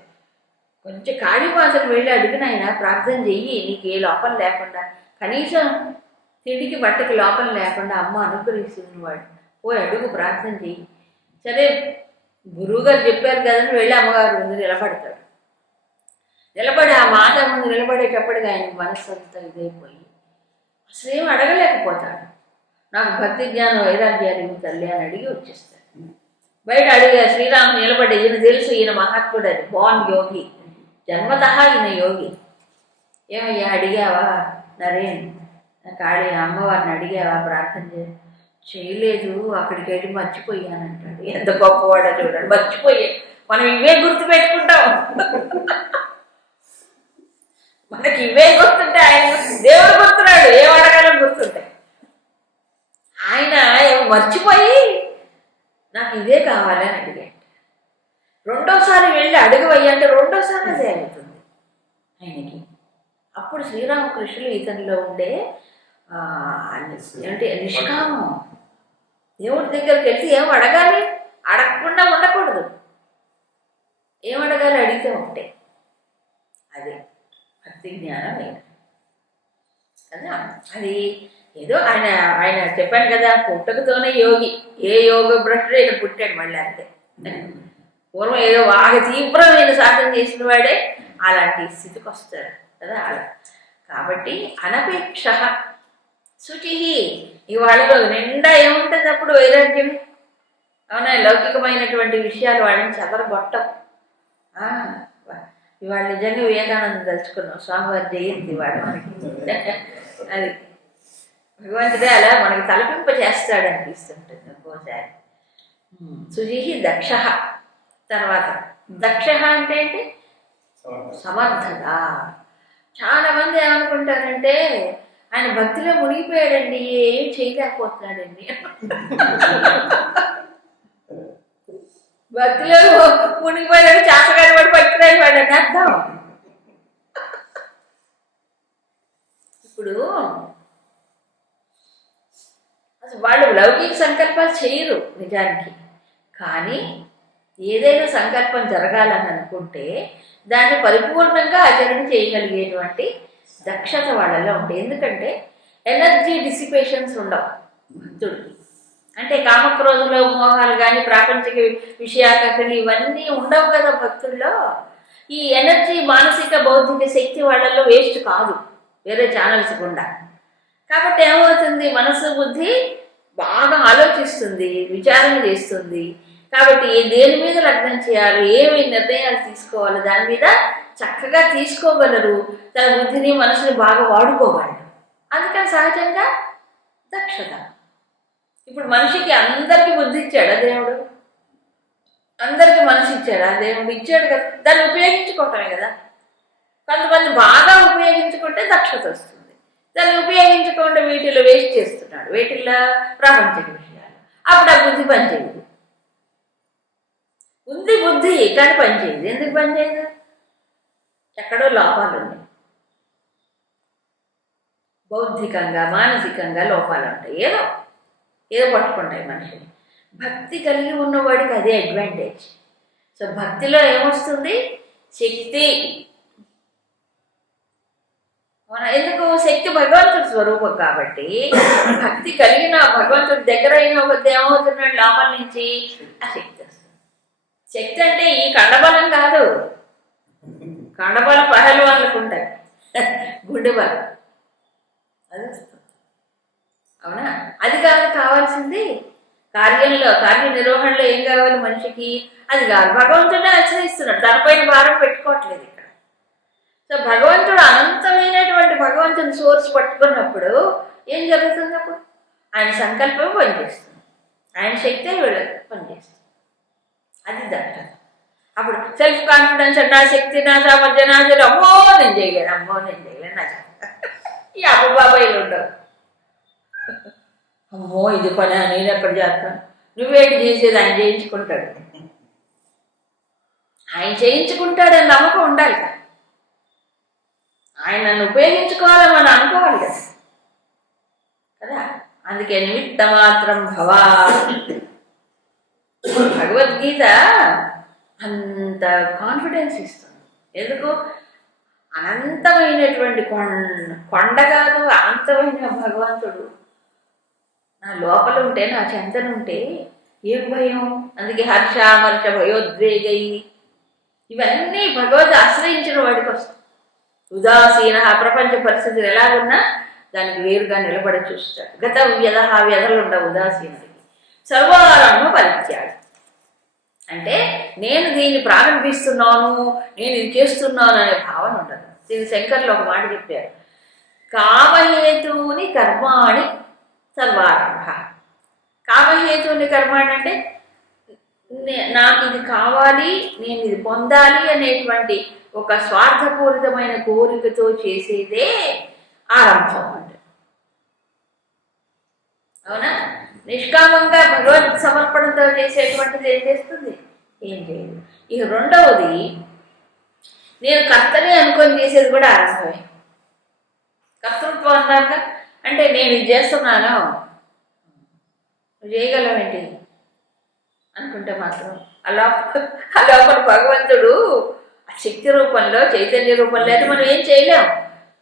కొంచెం కాళీమాతను వెళ్ళి అడిగిన ఆయన ప్రార్థన చెయ్యి, నీకు ఏ లోపం లేకుండా, కనీసం తిండికి బట్టకి లోపం లేకుండా అమ్మ అనుగ్రహిస్తుంది వాడు, పోయి అడుగు, ప్రార్థన చెయ్యి. సరే గురువుగారు చెప్పారు కదని వెళ్ళి అమ్మగారు ముందు నిలబడతాడు. నిలబడి ఆ మాత ముందు నిలబడేటప్పటికి ఆయన మనస్సు అంతా ఇదైపోయి అసలేం అడగలేకపోతాడు. నాకు భక్తి జ్ఞానం వైరాగ్యాలు తల్లి అని అడిగి వచ్చేస్తాడు. బయట అడిగా శ్రీరాముడు నిలబడి, ఈయన తెలుసు ఈయన మహాత్ముడు అని, బోర్న్ యోగి, జన్మత ఈయన యోగి. ఏమయ్యా అడిగావా నరేన్, కాళీ అమ్మవారిని అడిగావా ప్రార్థన చేయలేదు, అక్కడికి వెళ్ళి మర్చిపోయానంటాడు. ఎంత గొప్పవాడో చూడండి, మర్చిపోయా. మనం ఇవే గుర్తు పెట్టుకుంటాం, మనకి ఇవే గుర్తుంటే ఆయన దేవుడు గుర్తున్నాడు, ఏం అడగాలని గుర్తుంటాయి. ఆయన మర్చిపోయి నాకు ఇదే కావాలని అడిగాడు. రెండోసారి వెళ్ళి అడుగువయ్యా అంటే రెండోసారి అదే అవుతుంది ఆయనకి. అప్పుడు శ్రీరామకృష్ణులు ఇతనిలో ఉండే అంటే నిష్కామం. దేవుడి దగ్గరికి వెళ్తే ఏం అడగాలి, అడగకుండా ఉండకూడదు. ఏం అడగాలి, అడిగితే ఉంటే అదే భక్తి జ్ఞానం లేదు కదా. అది ఏదో ఆయన ఆయన చెప్పాను కదా, పుట్టకతోనే యోగి. ఏ యోగ భ్రష్టుడు ఇక్కడ పుట్టాడు మళ్ళీ అంతే. పూర్వం ఏదో బాగా తీవ్రమైన సాధన చేసిన వాడే అలాంటి స్థితికి వస్తాడు కదా అలా. కాబట్టి అనపేక్ష శుచి. ఇవాళలో నిండా ఏముంటుంది అప్పుడు? వైరాగ్యమే. అవునా? లౌకికమైనటువంటి విషయాలు వాళ్ళని చెదరగొట్టం. ఇవాళ నిజంగా వివేకానంద తలుచుకున్నాం, స్వామివారి జయంతి వాడు మనకి. అది భగవంతుడే అలా మనకి తలపింప చేస్తాడు అనిపిస్తుంటుంది ఒక్కోసారి. శుచి దక్ష. తర్వాత దక్ష అంటే ఏంటి? సమర్థత. చాలా మంది ఏమనుకుంటారంటే ఆయన భక్తిలో మునిగిపోయాడండి, ఏం చేయలేకపోతున్నాడండి. భక్తిలో మునిగిపోయాడు, చేతగాని వాడు భక్తులైన వాడు అని అర్థం. ఇప్పుడు అసలు వాళ్ళు లౌకిక సంకల్పాలు చేయరు నిజానికి. కానీ ఏదైనా సంకల్పం జరగాలని అనుకుంటే దాన్ని పరిపూర్ణంగా ఆచరణ చేయగలిగేటువంటి దక్షత వాళ్ళలో ఉంటాయి. ఎందుకంటే ఎనర్జీ డిసిపేషన్స్ ఉండవు భక్తుడికి. అంటే కామక్రోధులు, మోహాలు కానీ ప్రాపంచిక విషయాకర్షణ ఇవన్నీ ఉండవు కదా భక్తుల్లో. ఈ ఎనర్జీ, మానసిక బౌద్ధిక శక్తి వాళ్ళల్లో వేస్ట్ కాదు వేరే ఛానల్స్ గుండా. కాబట్టి ఏమవుతుంది? మనసు బుద్ధి బాగా ఆలోచిస్తుంది, విచారణ చేస్తుంది. కాబట్టి దేని మీద లగ్నం చేయాలి, ఏమి నిర్ణయాలు తీసుకోవాలి, దాని మీద చక్కగా తీసుకోగలరు. తన బుద్ధిని మనసుని బాగా వాడుకోగలరు. అందుకని సహజంగా దక్షత. ఇప్పుడు మనిషికి అందరికీ బుద్ధి ఇచ్చాడా దేవుడు? అందరికీ మనసు ఇచ్చాడా దేవుడు? ఇచ్చాడు కదా, దాన్ని ఉపయోగించుకోవటమే కదా. కొంతమంది బాగా ఉపయోగించుకుంటే దక్షత వస్తుంది, దాన్ని ఉపయోగించకుండా వీటిలో వేస్ట్ చేస్తున్నాడు, వీటిల్లో ప్రాపంచిక విషయాలు. అప్పుడు ఆ బుద్ధి పనిచేయదు. ఉంది బుద్ధి కానీ పనిచేయదు. ఎందుకు పనిచేయదు? ఎక్కడో లోపాలు ఉన్నాయి, బౌద్ధికంగా మానసికంగా లోపాలు ఉంటాయి. ఏదో పట్టుకుంటాయి మనిషిని. భక్తి కలిగి ఉన్నవాడికి అదే అడ్వాంటేజ్. సో భక్తిలో ఏమొస్తుంది? శక్తి. ఎందుకు? శక్తి భగవంతుడి స్వరూపం కాబట్టి భక్తి కలిగిన భగవంతుడి దగ్గర అయిన ఒక ఏమవుతున్నాడు లోపల నుంచి ఆ శక్తి వస్తుంది. శక్తి అంటే ఈ కండబలం కాదు, కండబల పహలు వాళ్ళకు ఉంటాయి, గుండె బలం అది వస్తుంది. అవునా? అది కాదు కావాల్సింది. కార్య నిర్వహణలో ఏం కావాలి మనిషికి? అది కాదు. భగవంతుడే ఆశ్రయిస్తున్నాడు, దానిపైన భారం పెట్టుకోవట్లేదు ఇక్కడ. సో భగవంతుడు అనంతమైనటువంటి భగవంతుని సోర్స్ పట్టుకున్నప్పుడు ఏం జరుగుతుంది? అప్పుడు ఆయన సంకల్పం పనిచేస్తుంది, ఆయన శక్తే వీళ్ళకి పనిచేస్తుంది. అది దక్షత. అప్పుడు సెల్ఫ్ కాన్ఫిడెన్స్, నా శక్తి, నా సామర్థ్యం, నా శక్తి, అమ్మో నేను చేయలేను నా ఈ అబ్బబాబాయిలు ఉండవు. అమ్మో ఇది పని నేను ఎక్కడ చేస్తాను, నువ్వేంటి చేసేది? ఆయన చేయించుకుంటాడు, ఆయన చేయించుకుంటాడని నమ్మకం ఉండాలి కదా. ఆయన నన్ను ఉపయోగించుకోవాలని మనం అనుకోవాలి కదా. అందుకే నిమిత్త మాత్రం భవా. భగవద్గీత అంత కాన్ఫిడెన్స్ ఇస్తుంది. ఎందుకు? అనంతమైనటువంటి కొండ కాదు, అనంతమైన భగవంతుడు నా లోపల ఉంటే, నా చెంతనుంటే ఏం భయం? అందుకే హర్షామర్ష భయోద్వేగై ఇవన్నీ భగవద్ ఆశ్రయించిన వాడికి వస్తాయి. ఉదాసీన ప్రపంచ పరిస్థితులు ఎలాగున్నా దానికి వేరుగా నిలబడి చూస్తాడు. గత వ్యధలు ఉండవు ఉదాసీనుడికి. సర్వారంభ పరిత్యాగం అంటే నేను దీన్ని ప్రారంభిస్తున్నాను, నేను ఇది చేస్తున్నాను అనే భావన ఉండదు. దీని శంకర్లు ఒక మాట చెప్పారు, కామహేతువుని కర్మాణి సర్వారంభ. కామహేతువుని కర్మాణి అంటే నాకు ఇది కావాలి, నేను ఇది పొందాలి అనేటువంటి ఒక స్వార్థపూరితమైన కోరికతో చేసేదే ఆరంభం అంటే. అవునా? నిష్కామంగా భగవద్ సమర్పణతో చేసేటువంటిది ఏం చేస్తుంది? ఏం చేయదు. ఇక రెండవది, నేను కర్తనే అనుకొని చేసేది కూడా ఆరంభమే. కర్తృత్వం అన్నాక అంటే నేను ఇది చేస్తున్నాను, నువ్వు చేయగలవేంటి అనుకుంటే మాత్రం అలా భగవంతుడు ఆ శక్తి రూపంలో, చైతన్య రూపంలో అయితే మనం ఏం చేయలేము.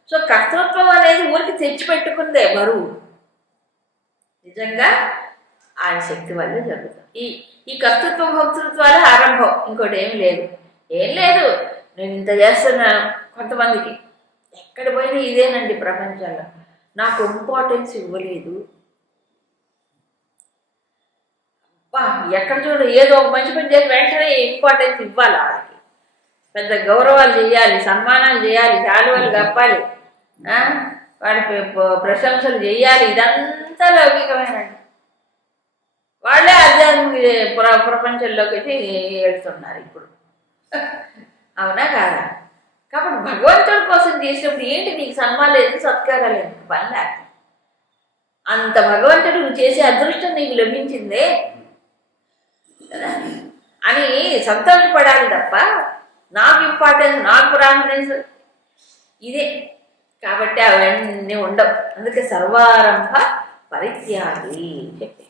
సో కర్తృత్వం అనేది ఊరికి తెచ్చిపెట్టుకుందే బరువు. నిజంగా ఆయన శక్తి వల్ల జరుగుతుంది. ఈ ఈ కర్తృత్వ భక్తృత్వాలే ఆరంభం, ఇంకోటి ఏం లేదు. ఏం లేదు, నేను ఇంత చేస్తున్నాను కొంతమందికి. ఎక్కడ పోయినా ఇదేనండి ప్రపంచంలో. నాకు ఇంపార్టెన్స్ ఇవ్వలేదు. ఎక్కడ చూడు ఏదో ఒక మంచి పని చేసి వెంటనే ఇంపార్టెన్స్ ఇవ్వాలి. వాళ్ళకి పెద్ద గౌరవాలు చేయాలి, సన్మానాలు చేయాలి, శాలువాలు కప్పాలి, వాడి ప్రశంసలు చేయాలి. ఇదంతా లౌకికమేనండి. వాళ్ళే ఆధ్యాత్మిక ప్రపంచంలోకి వచ్చి వెళ్తున్నారు ఇప్పుడు. అవునా కాదా? కాబట్టి భగవంతుడి కోసం చేసినప్పుడు ఏంటి నీకు సన్మానం లేదు, సత్కారాలు ఎందుకు, పని లేక అంత భగవంతుడు నువ్వు చేసే అదృష్టం నీకు లభించిందే కదా అని సంతోషపడాలి తప్ప నాకు ఇంపార్టెన్స్, నాకు ప్రాముఖ్యత ఇదే. కాబట్టి అవన్నీ ఉండవు. అందుకే సర్వారంభ పరిత్యాగి చెప్పి